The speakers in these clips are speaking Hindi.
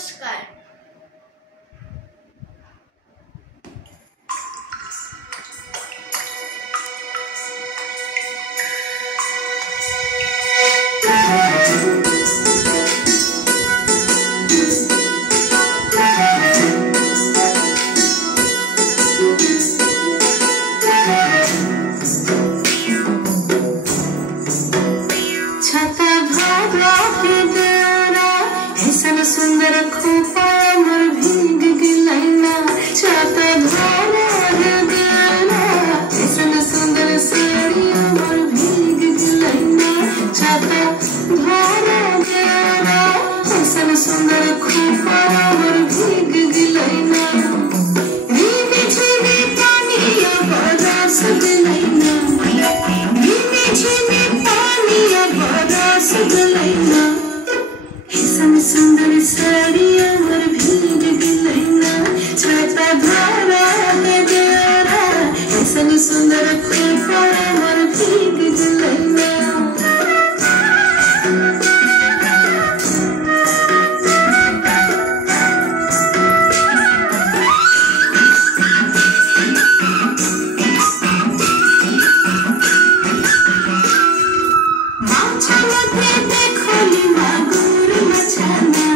নমস্কার। छाता भरा बेदरा ऐसा सुंदर खोपा मोर भीग गिलैना। छाता भरा बेदरा ऐसा सुंदर साड़ी मोर भीग गिलैना। छाता भरा बेदरा ऐसा सुंदर खोपा मोर भीग गिलैना। रीमे झिमे पानी बरस गिलैना। रीमे झिमे पानी बरस गिलैना। ऐसा सुंदर साड़ी मोर भीग गिलैना। छाता भरा बेदरा ऐसा सुंदर खोपा मोर भीग गिलैना। माछा मध्य देखली मागुर मछाना।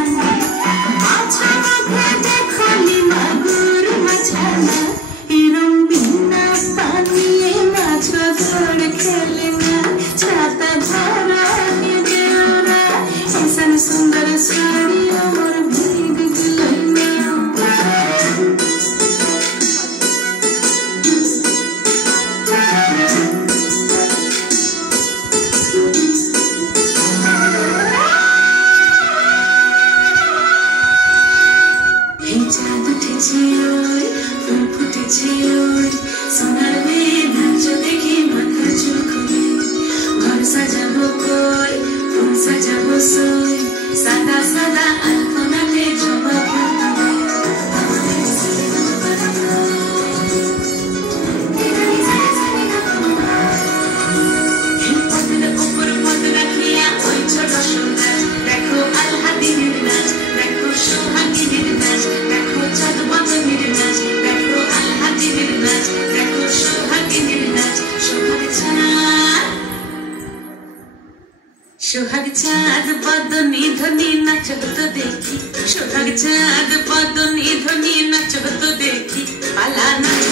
माछा मध्य देखली मागुर मछाना। इरम बिना पानिए माछ गोड़ खेलना। छाता भरा बेदरा ऐसा सुंदर साड़ी मोर भीग गिलैना। চাঁদ উঠেছে ওই ফুল ফুটেছে ওই সোনার মেয়ে নাচ দেখে মাথা চুল খুলে। ঘর সাজাবো কই ফুল সাজাবো সই সাদা সাদা আলপনাতে জবা ফুল তুলে। এই পথের উপর পথ রাখিয়া ওই ছোট সুন্দর দেখো আলহাদিনের নাচ। দেখো সোহাগিনীর নাচ। দেখো চাঁদ বাঁধনের নাচ। দেখো আলহাদিনের নাচ। দেখো সোহাগিনীর নাচ। সোহাগ চাঁদ বদনি ধ্বনি নাচ তো দেখি। সোহাগ চাঁদ বদনি ধ্বনি নাচ তো দেখি। পালা নাচ